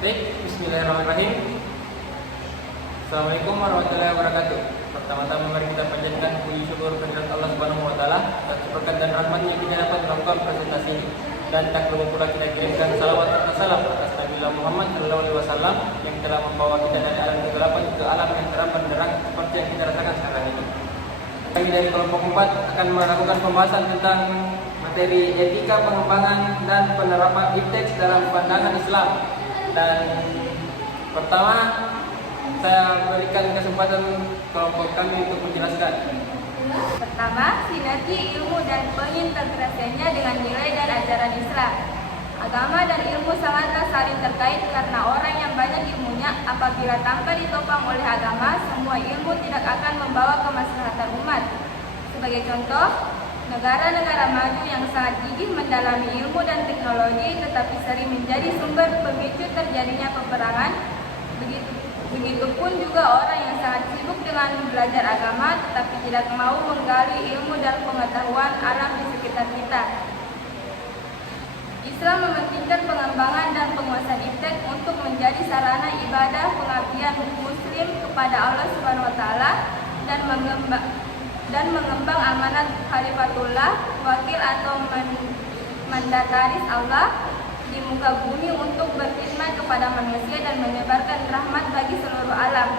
Baik, bismillahirrahmanirrahim. Assalamualaikum warahmatullahi wabarakatuh. Pertama-tama mari kita panjatkan puji syukur kehadirat Allah Subhanahu wa taala atas berkat dan rahmat-Nya kita dapat melakukan presentasi ini. Dan tak lupa pula kita kirimkan salawat serta salam atas Nabi Muhammad SAW yang telah membawa kita dari alam kegelapan ke alam yang terang benderang seperti yang kita rasakan sekarang ini. Kami dari kelompok 4 akan melakukan pembahasan tentang materi etika pengembangan dan penerapan iptek dalam pandangan Islam. Dan pertama saya berikan kesempatan kelompok kami untuk menjelaskan. Pertama, sinergi ilmu dan pengintegrasiannya dengan nilai dan ajaran Islam. Agama dan ilmu sangatlah saling terkait karena orang yang banyak ilmunya apabila tanpa ditopang oleh agama, semua ilmu tidak akan membawa kemaslahatan umat. Sebagai contoh, negara-negara maju yang sangat gigih mendalami ilmu dan teknologi tetapi sering menjadi sumber pemicu terjadinya peperangan. Begitupun juga orang yang sangat sibuk dengan belajar agama tetapi tidak mau menggali ilmu dan pengetahuan alam di sekitar kita. Islam mementingkan pengembangan dan penguasaan iptek untuk menjadi sarana ibadah pengabdian muslim kepada Allah Subhanahu wa taala dan mengembang amanat khalifatullah, wakil atau mandataris Allah di muka bumi untuk berkhidmat kepada manusia dan menyebarkan rahmat bagi seluruh alam.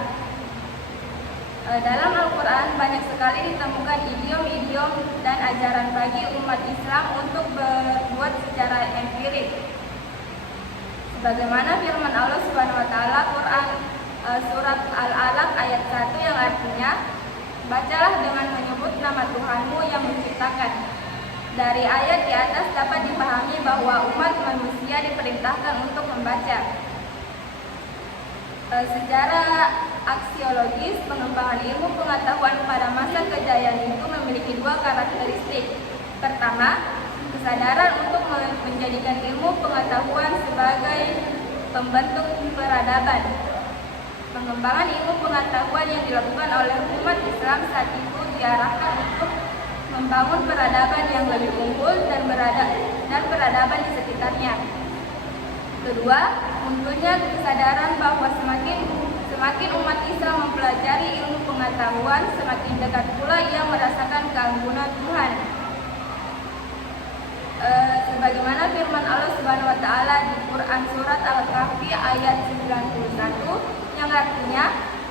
Dalam Al-Quran banyak sekali ditemukan idiom-idiom dan ajaran bagi umat Islam untuk berbuat secara empirik. Sebagaimana firman Allah Subhanahu wa taala Quran surat Al-Alaq ayat 1 yang artinya, bacalah dengan menyebut nama Tuhanmu yang menciptakan. Dari ayat di atas dapat dipahami bahwa umat manusia diperintahkan untuk membaca. Secara aksiologis, pengembangan ilmu pengetahuan pada masa kejayaan itu memiliki dua karakteristik. Pertama, kesadaran untuk menjadikan ilmu pengetahuan sebagai pembentuk peradaban. Pengembangan ilmu pengetahuan yang dilakukan oleh umat Islam saat itu diarahkan untuk membangun peradaban yang lebih unggul dan peradaban di sekitarnya. Kedua, munculnya kesadaran bahwa semakin umat Islam mempelajari ilmu pengetahuan, semakin dekat pula ia merasakan keanggunan Tuhan. Sebagaimana firman Allah Subhanahu wa taala di Quran surat Al-Kahfi ayat 91 yang artinya,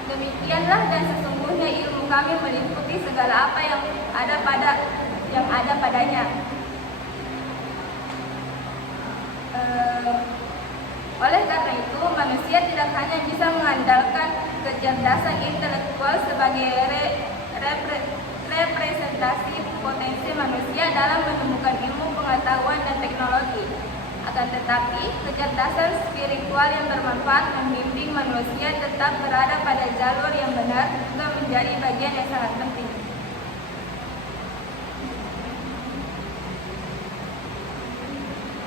demikianlah dan sesungguhnya ilmu kami meliputi segala apa yang ada padanya. Oleh karena itu, manusia tidak hanya bisa mengandalkan kecerdasan intelektual sebagai representasi potensi manusia dalam menemukan ilmu pengetahuan dan teknologi. Akan tetapi, kecerdasan spiritual yang bermanfaat membimbing manusia tetap berada pada jalur yang benar juga menjadi bagian yang sangat penting.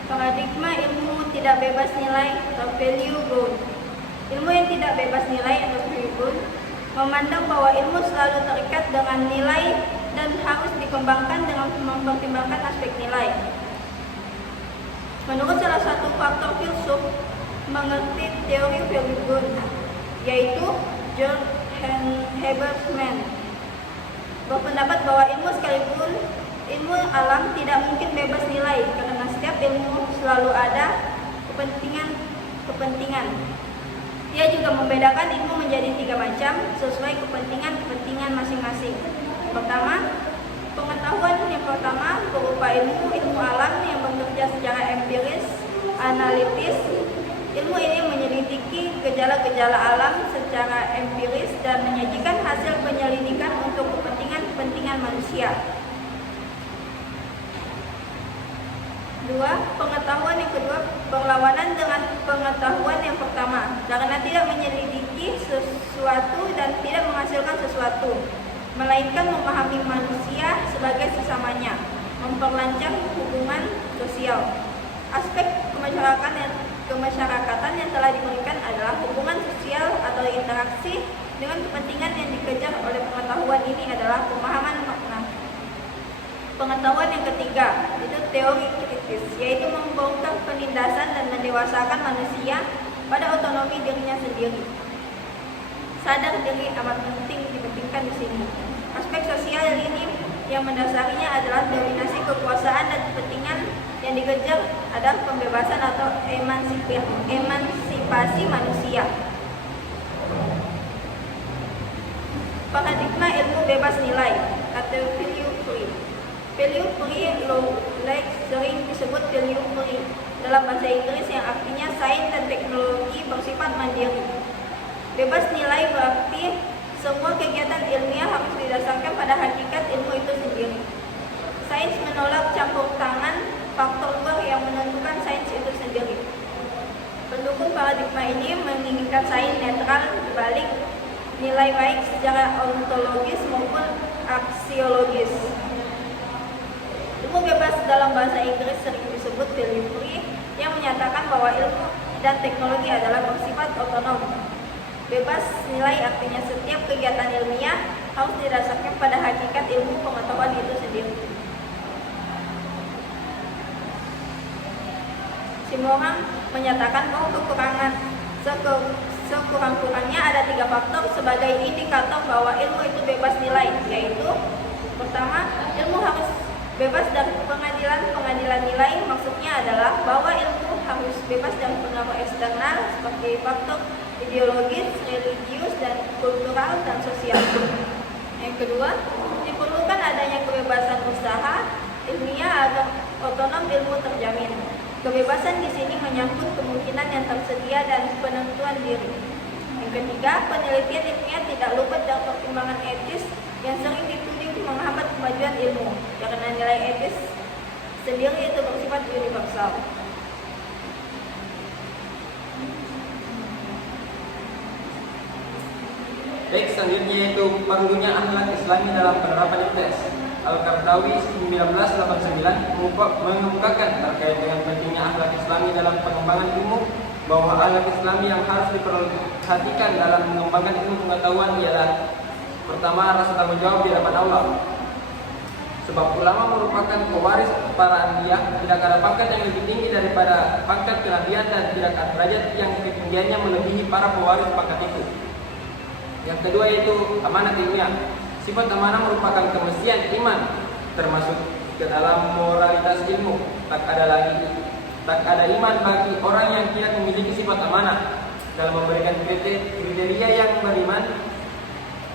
Paradigma ilmu tidak bebas nilai atau value bound. Ilmu yang tidak bebas nilai atau value bound memandang bahwa ilmu selalu terikat dengan nilai dan harus dikembangkan dengan mempertimbangkan aspek nilai. Menurut salah satu faktor filsuf mengerti teori value bound, yaitu John Habermas, berpendapat bahwa ilmu sekalipun ilmu alam tidak mungkin bebas nilai karena setiap ilmu selalu ada kepentingan. Dia juga membedakan ilmu menjadi 3 macam sesuai kepentingan masing-masing. Pertama, pengetahuan yang pertama berupa ilmu alam yang bekerja secara empiris, analitis. Ilmu ini menyelidiki gejala-gejala alam secara empiris dan menyajikan hasil penyelidikan untuk kepentingan manusia. 2. Pengetahuan yang kedua berlawanan dengan pengetahuan yang pertama karena tidak menyelidiki sesuatu dan tidak menghasilkan sesuatu, melainkan memahami manusia sebagai sesamanya, memperlancar hubungan sosial. Aspek kemasyarakatan yang telah diberikan adalah hubungan sosial atau interaksi dengan kepentingan yang dikejar oleh pengetahuan ini adalah pemahaman makna. Pengetahuan yang ketiga itu teori kritis, yaitu membongkar penindasan dan mendewasakan manusia pada sendiri. Sadar diri amat penting dipentingkan di sini. Aspek sosial ini yang mendasarinya adalah dominasi kekuasaan dan kepentingan yang dikejar adalah pembebasan atau emansipasi manusia. Paradigma ilmu bebas nilai atau value free. Value free like sering disebut value free dalam bahasa Inggris yang artinya sains dan teknologi bersifat mandiri. Bebas nilai berarti semua kegiatan ilmiah harus didasarkan pada hakikat ilmu itu sendiri. Sains menolak campur tangan faktor luar yang menentukan sains itu sendiri. Pendukung paradigma ini menginginkan sains netral dibalik nilai baik secara ontologis maupun aksiologis. Ilmu bebas dalam bahasa Inggris sering disebut value free yang menyatakan bahwa ilmu dan teknologi adalah bersifat otonom. Bebas nilai artinya setiap kegiatan ilmiah harus didasarkan pada hakikat ilmu pengetahuan itu sendiri. Simorang menyatakan bahwa sekurang-kurangnya ada 3 faktor sebagai indikator bahwa ilmu itu bebas nilai, yaitu pertama, ilmu harus bebas dari pengadilan nilai. Maksudnya adalah bahwa ilmu harus bebas dari pengaruh eksternal seperti faktor ideologis, religius, dan kultural dan sosial. Yang kedua, diperlukan adanya kebebasan usaha ilmiah agar otonom ilmu terjamin. Kebebasan di sini menyangkut kemungkinan yang tersedia dan penentuan diri. Yang ketiga, penelitian ilmiah tidak luput dari pertimbangan etis yang sering dituding menghambat kemajuan ilmu, karena nilai etis sendiri itu bersifat universal. Baik, selanjutnya yaitu perlunya akhlak Islami dalam penerapan ITS. Al-Qardawi 1989 mengemukakan terkait dengan pentingnya akhlak Islami dalam pengembangan ilmu, bahwa akhlak Islami yang harus diperhatikan dalam mengembangkan ilmu pengetahuan ialah pertama, rasa tanggung jawab di hadapan Allah. Sebab ulama merupakan pewaris para anbiya, tidak ada pangkat yang lebih tinggi daripada pangkat kenabian dan tidak ada derajat yang ketinggiannya melebihi para pewaris pangkat itu. Yang kedua yaitu amanat ilmiah. Sifat amanah merupakan kemestian iman, termasuk ke dalam moralitas ilmu. Tak ada iman bagi orang yang tidak memiliki sifat amanah. Dalam memberikan kriteria yang beriman,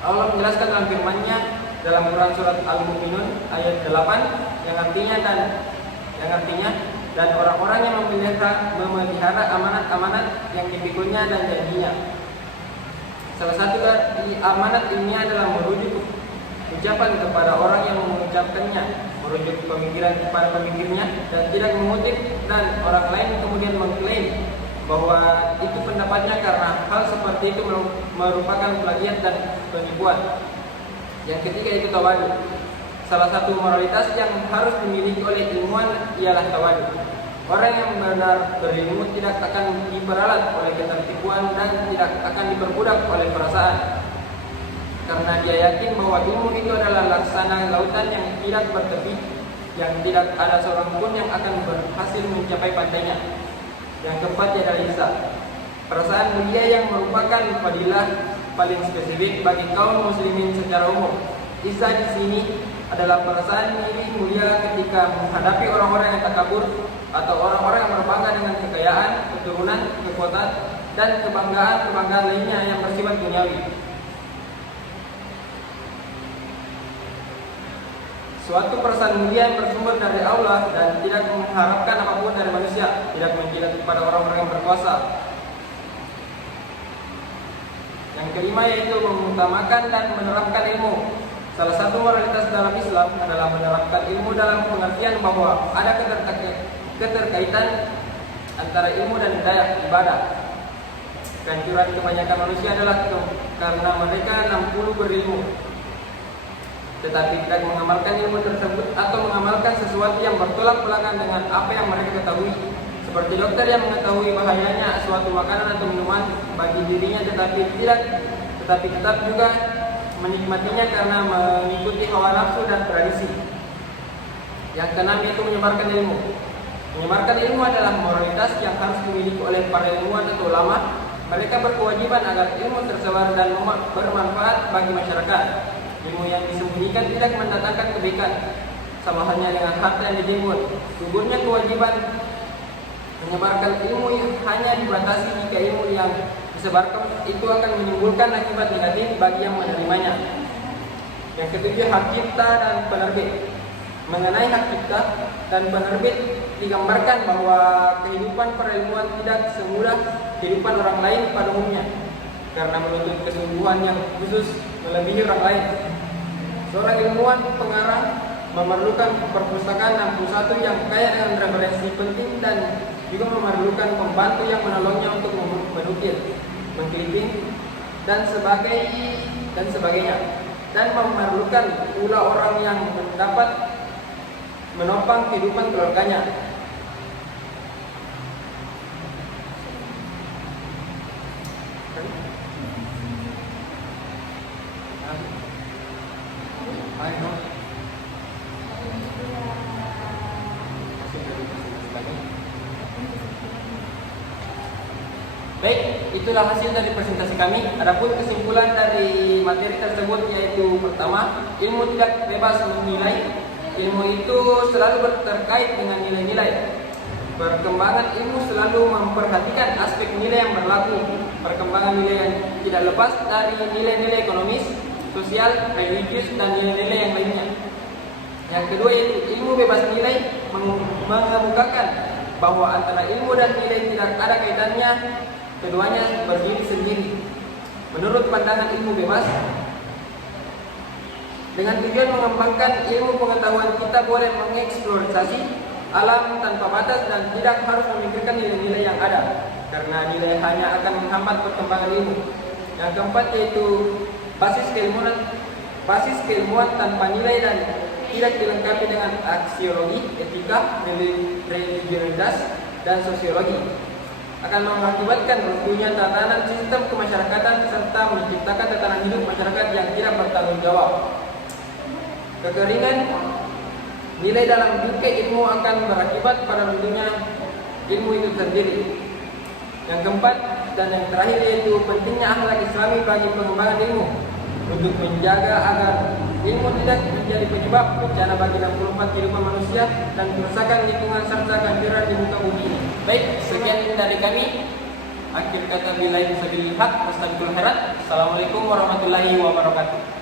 Allah menjelaskan dalam firman-Nya dalam Quran surat Al-Mu'minun ayat 8 yang artinya dan orang-orang yang memelihara amanat-amanat yang dipikulnya dan janjinya. Salah satu amanat ilmiah adalah merujuk ucapan kepada orang yang mengucapkannya, merujuk pemikiran kepada pemikirnya, dan tidak mengutip dan orang lain kemudian mengklaim bahwa itu pendapatnya karena hal seperti itu merupakan plagiat dan penipuan. Yang ketiga itu tawadu. Salah satu moralitas yang harus dimiliki oleh ilmuwan ialah tawadu. Orang yang benar berilmu tidak akan diperalat oleh ketertipuan dan tidak akan diperbudak oleh perasaan. Karena dia yakin bahwa ilmu itu adalah laksana lautan yang tidak bertepi, yang tidak ada seorang pun yang akan berhasil mencapai pantainya. Yang keempat adalah Isa. Perasaan mulia yang merupakan fadilah paling spesifik bagi kaum muslimin secara umum. Isa di sini adalah perasaan diri mulia ketika menghadapi orang-orang yang takabur atau orang-orang yang berbangga dengan kekayaan, keturunan, kekuatan, dan kebanggaan lainnya yang bersifat duniawi. Suatu perasaan mulia yang bersumber dari Allah dan tidak mengharapkan apapun dari manusia, tidak menjilat kepada orang-orang yang berkuasa. Yang kelima yaitu mengutamakan dan menerapkan ilmu. Salah satu moralitas dalam Islam adalah menerapkan ilmu dalam pengertian bahwa ada keterkaitan antara ilmu dan ibadah. Kehancuran kebanyakan manusia adalah karena mereka 60 berilmu, tetapi tidak mengamalkan ilmu tersebut atau mengamalkan sesuatu yang bertolak belakang dengan apa yang mereka ketahui. Seperti dokter yang mengetahui bahayanya suatu makanan atau minuman bagi dirinya tetapi tetap juga menikmatinya karena mengikuti hawa nafsu dan tradisi. Yang keenam itu menyebarkan ilmu. Menyebarkan ilmu adalah moralitas yang harus dimiliki oleh para ilmuwan atau ulama Mereka berkewajiban agar ilmu tersebar dan bermanfaat bagi masyarakat. Ilmu yang disembunyikan tidak mendatangkan kebaikan, sama halnya dengan harta yang dihimpun. Gugurnya kewajiban menyebarkan ilmu yang hanya dibatasi jika ilmu yang disebarkan itu akan menimbulkan akibat negatif bagi yang menerimanya. Yang ketujuh, hak cipta dan penerbit. Mengenai hak cipta dan penerbit, digambarkan bahwa kehidupan perilmuan tidak semudah kehidupan orang lain pada umumnya, karena menuntut kesungguhan yang khusus melebihi orang lain. Seorang ilmuwan pengarang memerlukan perpustakaan 61 yang kaya dengan referensi penting dan juga memerlukan pembantu yang menolongnya untuk menukil, mengklipping, dan sebagainya, dan memerlukan pula orang yang dapat menopang kehidupan keluarganya. Baik, itulah hasil dari presentasi kami. Adapun kesimpulan dari materi tersebut yaitu pertama, ilmu tidak bebas menilai. Ilmu itu selalu terkait dengan nilai-nilai. Perkembangan ilmu selalu memperhatikan aspek nilai yang berlaku. Perkembangan nilai yang tidak lepas dari nilai-nilai ekonomis, sosial, religius, dan nilai-nilai yang lainnya. Yang kedua yaitu ilmu bebas nilai mengemukakan bahwa antara ilmu dan nilai tidak ada kaitannya, keduanya berdiri sendiri. Menurut pandangan ilmu bebas, dengan tujuan mengembangkan ilmu pengetahuan, kita boleh mengeksplorasi alam tanpa batas dan tidak harus memikirkan nilai-nilai yang ada, karena nilai hanya akan menghambat perkembangan ilmu. Yang keempat yaitu basis keilmuan tanpa nilai dan tidak dilengkapi dengan aksiologi, etika, religionitas, dan sosiologi akan mengakibatkan runtuhnya tatanan sistem kemasyarakatan serta menciptakan tatanan hidup masyarakat yang tidak bertanggung jawab. Kekeringan nilai dalam bingkai ilmu akan berakibat pada runtuhnya ilmu itu sendiri. Yang keempat dan yang terakhir yaitu pentingnya akhlak Islami bagi pengembangan ilmu untuk menjaga agar ilmu tidak menjadi penyebab bencana bagi 64 kehidupan manusia dan kerusakan lingkungan serta kehadiran di muka bumi ini. Baik, sekian dari kami. Akhir kata billahi sabilillah, wassalamualaikum warahmatullahi wabarakatuh.